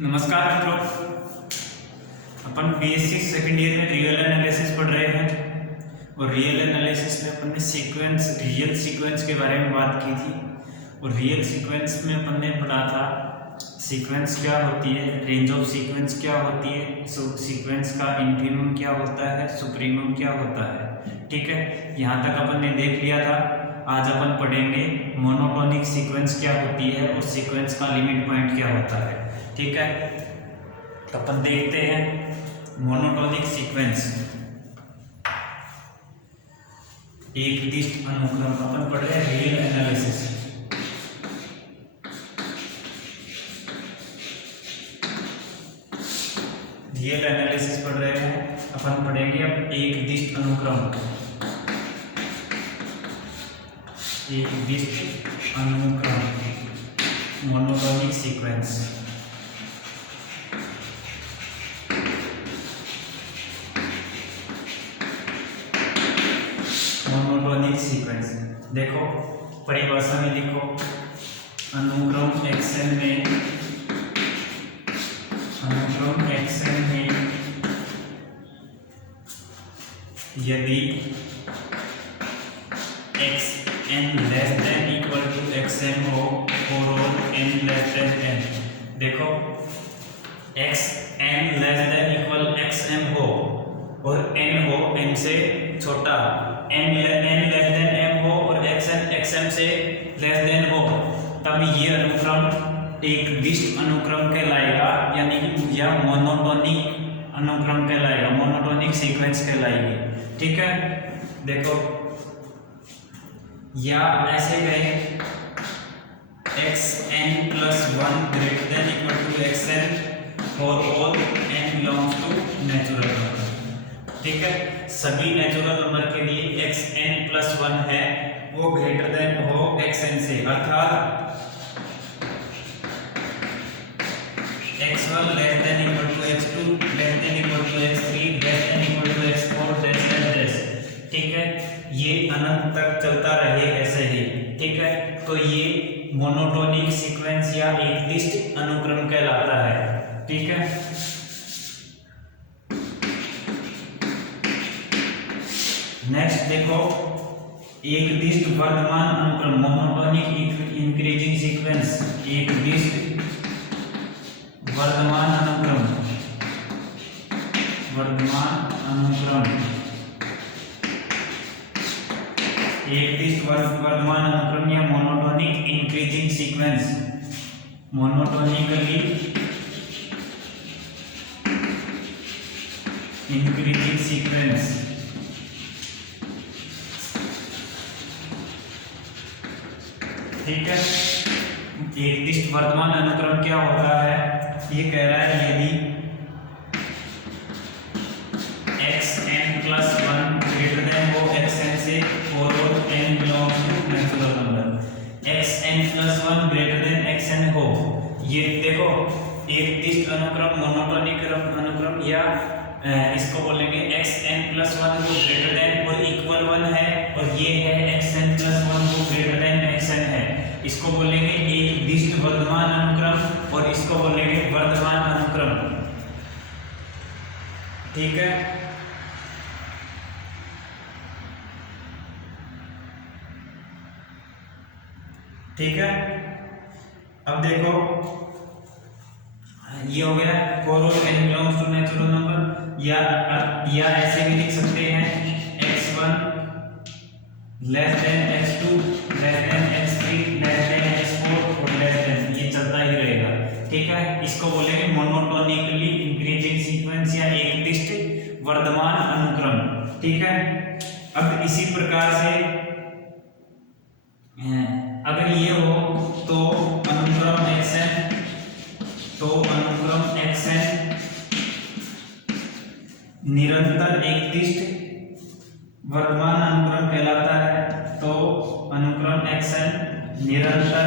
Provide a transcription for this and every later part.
नमस्कार मित्रों, अपन BSc second year में रियल एनालिसिस पढ़ रहे हैं और रियल एनालिसिस में अपन ने रियल सीक्वेंस के बारे में बात की थी। और रियल सीक्वेंस में अपन ने पढ़ा था सीक्वेंस क्या होती है, रेंज ऑफ सीक्वेंस क्या होती है, सीक्वेंस का इन्फिमम क्या होता है, सुप्रीमम क्या होता है। ठीक है, यहाँ तक अपन ने देख लिया था। आज अपन पढ़ेंगे मोनोटोनिक सीक्वेंस क्या होती है और सीक्वेंस का लिमिट पॉइंट क्या होता है। ठीक है, तो अपन देखते हैं मोनोटोनिक सीक्वेंस। एक दिष्ट अनुक्रम अपन पढ़ रहे हैं रियल एनालिसिस। रियल एनालिसिस पढ़ रहे हैं, अपन पढ़ेंगे अब एक दिष्ट अनुक्रम। एक दिष्ट अनुक्रम मोनोटोनिक सीक्वेंस। मोनोटोनिक सीक्वेंस देखो, परिभाषा में लिखो, अनुक्रम एक्सएन में, अनुक्रम एक्सएन में यदि xn less than equal to xn हो और n लेस देन n। देखो, xn less than equal xm हो और n हो n से छोटा, n लेस देन m हो और xn xm से लेस देन हो, तब ये अनुक्रम एक दिष्ट अनुक्रम कहलाएगा, यानी कि यह मोनोटोनिक अनुक्रम कहलाएगा, मोनोटोनिक सीक्वेंस कहलाएगी। ठीक है, देखो या ऐसे गए xn + 1 greater than equal to xn for all n belongs to natural number. ठीक है, सभी नेचुरल नंबर के लिए xn + 1 है वो ग्रेटर देन हो xn से, अर्थात x1 less than equal to x2 less than equal to x3 less than equal to x4 less than this। ठीक है, ये अनंत तक चलता रहे ऐसे ही। ठीक है, तो ये मोनोटोनिक सीक्वेंस या एक दिष्ट अनुक्रम कहलाता है। ठीक है, नेक्स्ट देखो, एक दिष्ट वर्धमान अनुक्रम, मोनोटोनिक इंक्रीजिंग सीक्वेंस। एक दिष्ट वर्धमान अनुक्रम, वर्धमान अनुक्रम, एक दिष्ट वर्धमान अनुक्रम या monotonic increasing sequence. Monotonically increasing sequence. ठीक है, एक दिष्ट वर्धमान अनुक्रम क्या होता है, ये कह रहा है यदि xn + 1 greater than हो xn से और n belongs to natural number, xn + 1 greater than xn हो, ये देखो एक दिष्ट अनुक्रम, मोनोटोनिक अनुक्रम, या इसको बोलेंगे xn + 1 को ग्रेटर देन और इक्वल 1 है, और ये है xn + 1 को ग्रेटर देन xn है, इसको बोलेंगे एक दिष्ट वर्धमान अनुक्रम और इसको बोलेंगे वर्धमान अनुक्रम। ठीक है, ठीक है, अब देखो ये हो गया for all n belongs to natural number, या ऐसे भी लिख सकते हैं x1 less then x2 less then x3 less then x4 और लेस देन, ये चलता ही रहेगा। ठीक है, इसको बोलेंगे मोनोटोनिकली इंक्रीजिंग सीक्वेंस या एक दिष्ट वर्धमान अनुक्रम। ठीक है, अब इसी प्रकार से अगर ये हो तो अनुक्रम xn, तो अनुक्रम xn निरंतर एक दिष्ट वर्धमान अनुक्रम कहलाता है। तो अनुक्रम xn निरंतर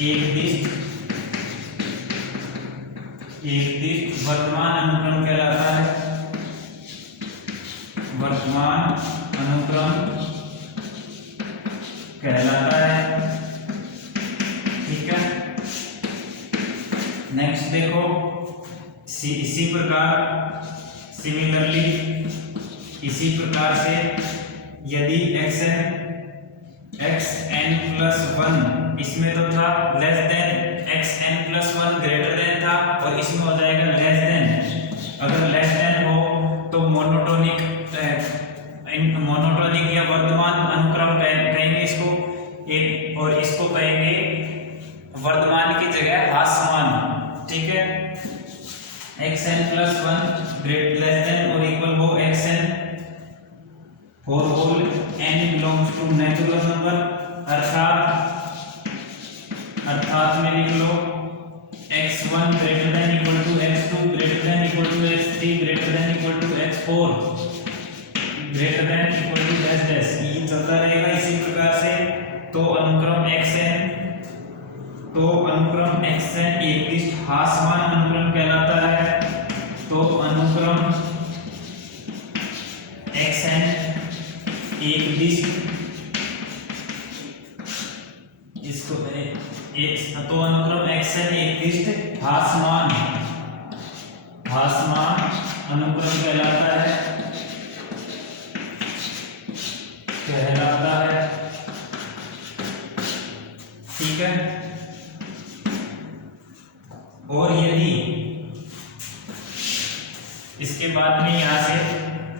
एक दिष्ट वर्धमान अनुक्रम कहलाता है, वर्धमान अनुक्रम कहलाता है। ठीक है, देखो इसी प्रकार सिमिलरली इसी प्रकार से यदि xn+1 इसमें तो था less than xn+1 greater than था और इसमें हो जाएगा लेस देन। अगर लेस देन हो तो मोनोटोनिक या वर्तमान अनुक्रम कहेंगे इसको, एक और इसको कहेंगे वर्तमान की जगह हास्यमान। ठीक है, xn+1 ग्रेटर लेस देन और इक्वल हो xn for all n belongs to natural number, अर्थात में लिख लो x1 greater than equal to x2 greater than equal to x3 greater than equal to x4 greater than equal to dash dash, ये चलता रहेगा इसी प्रकार से। तो अनुक्रम xn एकदिष्ट हास्यमान अनुक्रम कहलाता है। तो अनुक्रम xn एकदिष्ट इसको तो अनुक्रम xn एकदिष्ट हास्यमान अनुक्रम कहलाता है ठीक है। और यदि इसके बाद में यहां से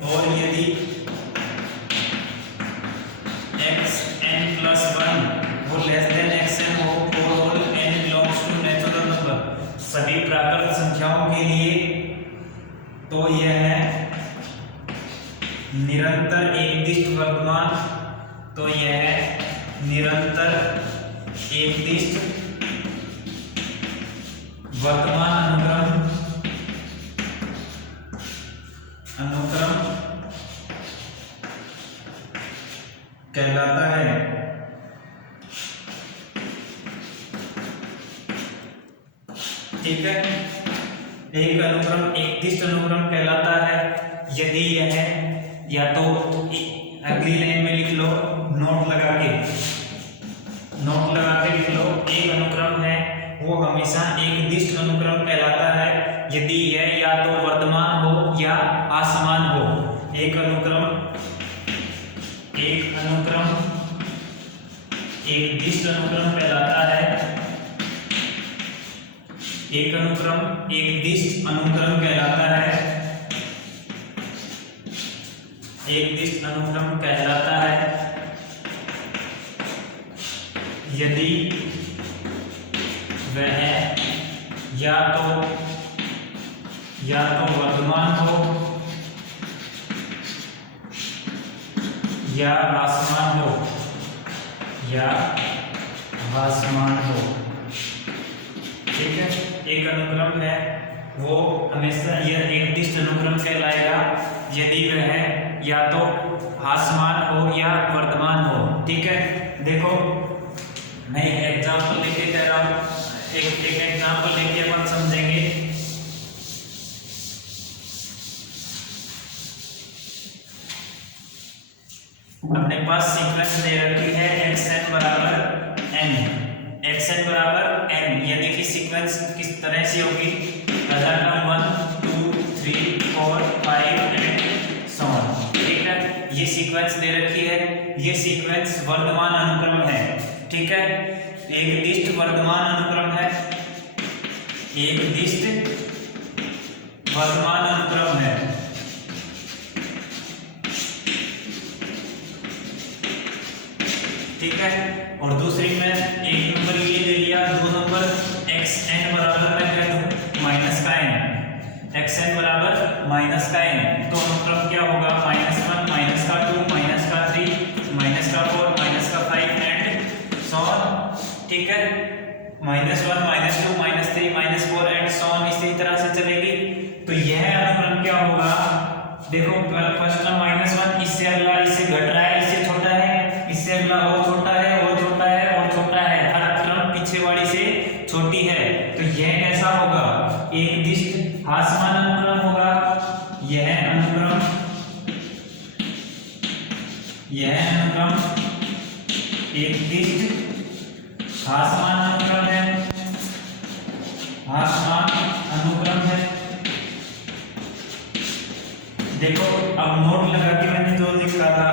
और यदि xn+1 वो लेस देन xn हो और all n belongs to natural number सभी प्राकृत संख्याओं के लिए, तो यह है निरंतर एकदिष्ट वर्तमान। तो यह है निरंतर एकदिष्ट वर्तमान अनुक्रम कहलाता है। ठीक है, एक अनुक्रम एकदिष्ट अनुक्रम कहलाता है यदि यह या तो अगली लाइन में लिख लो नोट लगा के लिख लो, एक अनुक्रम है वो हमेशा एकदिष्ट अनुक्रम कहलाता है यदि यह या तो वर्तमान हो या असमान हो। एक अनुक्रम एकदिष्ट अनुक्रम कहलाता है, एक अनुक्रम एकदिष्ट अनुक्रम कहलाता है, एकदिष्ट अनुक्रम कहलाता है यदि वह या तो वर्तमान हो या भासमान हो। ठीक है, एक अनुक्रम है वो हमेशा यह एकदिष्ट अनुक्रम कहलाएगा यदि वह या तो भासमान हो या वर्तमान हो। ठीक है, देखो मैं एक एग्जांपल लेके कह रहा हूं, एक एग्जांपल लेके अपन समझेंगे। अपने पास सीक्वेंस दे रखी है xn बराबर n, यदि कि सीक्वेंस किस तरह से होगी, 1 2 3 4 5 एंड सो ऑन। ठीक है, ये सीक्वेंस दे रखी है, ये सीक्वेंस वर्तमान अनुक्रम है। ठीक है, एकदिष्ट वर्तमान अनुक्रम है, एकदिष्ट वर्तमान अनुक्रम है। ठीक है, और दूसरी में एक नंबर ये ले लिया, दो नंबर xn बराबर मैं कह दूं माइनस का n, xn बराबर माइनस का n, तो अनुक्रम क्या होगा, -1 माइनस का 2 माइनस का 3 माइनस का 4 माइनस का 5 एंड सो ऑन। ठीक है, -1 -2 -3 -4 एंड सो ऑन, इसी तरह से चलेगी। तो यह अनुक्रम क्या होगा, देखो फर्स्ट टर्म -1, इससे अगला इससे घट रहा है, इससे छोटा है, इससे अगला और छोटा है और छोटा है और छोटा है, हर टर्म पीछे वाली से छोटी है। तो यह कैसा होगा, एकदिष्ट हास्यमान अनुक्रम होगा। यह अनुक्रम एकदिष्ट हास्यमान अनुक्रम है, हास्यमान देखो अब नोट लगा के मैंने जो लिखा था,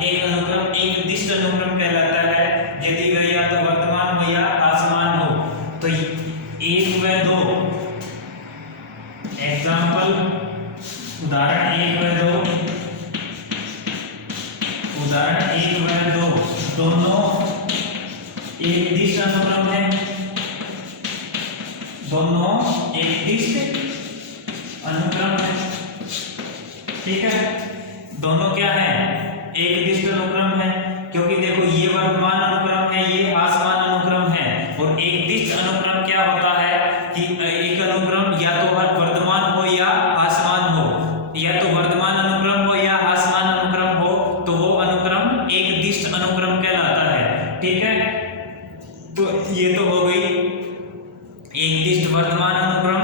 एक अनुक्रम एक निर्दिष्ट अनुक्रम कहलाता है यदि वह या तो वर्तमान हो या असमान हो। तो 1 व 2 एग्जाम्पल, उदाहरण 1 व 2, उदाहरण 1 व 2 दोनों एक निर्दिष्ट अनुक्रम है, दोनों एक निर्दिष्ट अनुक्रम है। ठीक है, दोनों क्या है, एक निर्दिष्ट अनुक्रम है, क्योंकि देखो ये वर्तमान अनुक्रम है, ये असमान अनुक्रम है। और एक निर्दिष्ट अनुक्रम क्या होता है कि एक अनुक्रम या तो वर्तमान हो या असमान हो, या तो वर्तमान अनुक्रम हो या असमान अनुक्रम हो, तो वो अनुक्रम एक निर्दिष्ट अनुक्रम कहलाता है। ठीक है, तो ये तो हो गई एक निर्दिष्ट वर्तमान अनुक्रम,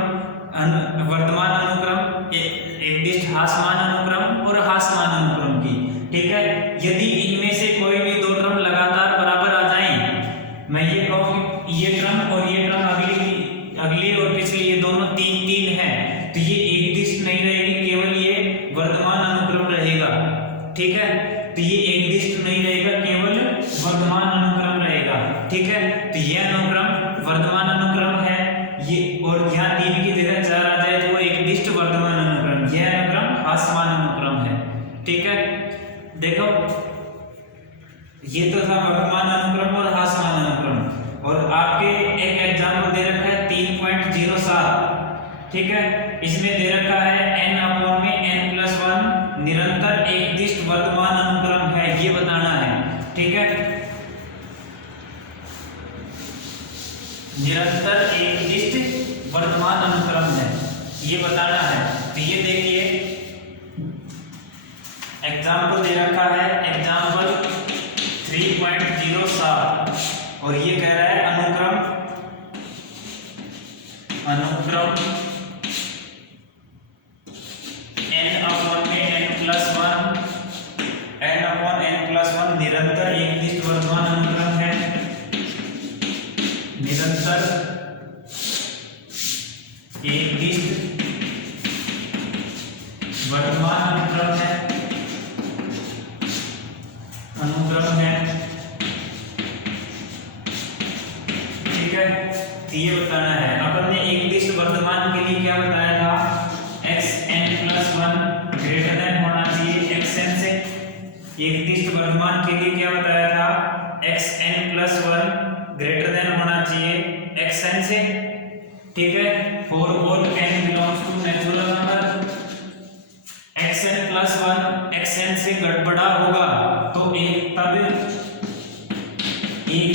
वर्तमान अनुक्रम, एक निर्दिष्ट असमान अनुक्रम और असमान अनुक्रम की। ठीक है, यदि इनमें से कोई भी दो क्रम लगातार बराबर आ जाएं, मैं ये कहूँ कि ये क्रम और ये क्रम अगली और पिछली ये दोनों 3-3 है, तो ये एक निर्दिष्ट नहीं रहेगी, केवल ये वर्तमान अनुक्रम रहेगा। ठीक है, तो ये एक निर्दिष्ट नहीं रहेगा, केवल वर्तमान अनुक्रम रहेगा। ठीक है, तो ये अनुक्रम वर्तमान अनुक्रम है, ये और यहाँ 3 की जगह 4 आ जाए तो वो एक निर्दिष्ट वर्तमान अनुक्रम, यह अनुक्रम असमान अनुक्रम है। ठीक है, देखो ये तो था वर्तमान अनुक्रम और असमान अनुक्रम। और आपके एक एग्जाम्पल दे रखा है 3.07। ठीक है, इसमें दे रखा है n/n+1 निरंतर एक निर्दिष्ट वर्तमान अनुक्रम है, ये बताना है। ठीक है, निरंतर एक निर्दिष्ट वर्तमान अनुक्रम है, ये बताना है। तो ये देखिए एग्जाम्पल दे रखा है, एग्जाम्पल 3.07, और ये कह रहा है अनुक्रम n/n+1 निरंतर एक निर्दिष्ट वर्तमान अनुक्रम है, निरंतर एक निर्दिष्ट वर्तमान अनुक्रम है, ठीक है, तो ये बताना है। अपन ने एक निर्दिष्ट वर्तमान के लिए क्या बताया था, xn+1 ग्रेटर देन होना चाहिए xn से। एक निर्दिष्ट वर्तमान के लिए क्या बताया था, xn+1 ग्रेटर देन होना चाहिए xn से। ठीक है, for all n belongs to natural number, xn+1 xn से बड़ा होगा तो एक तब एक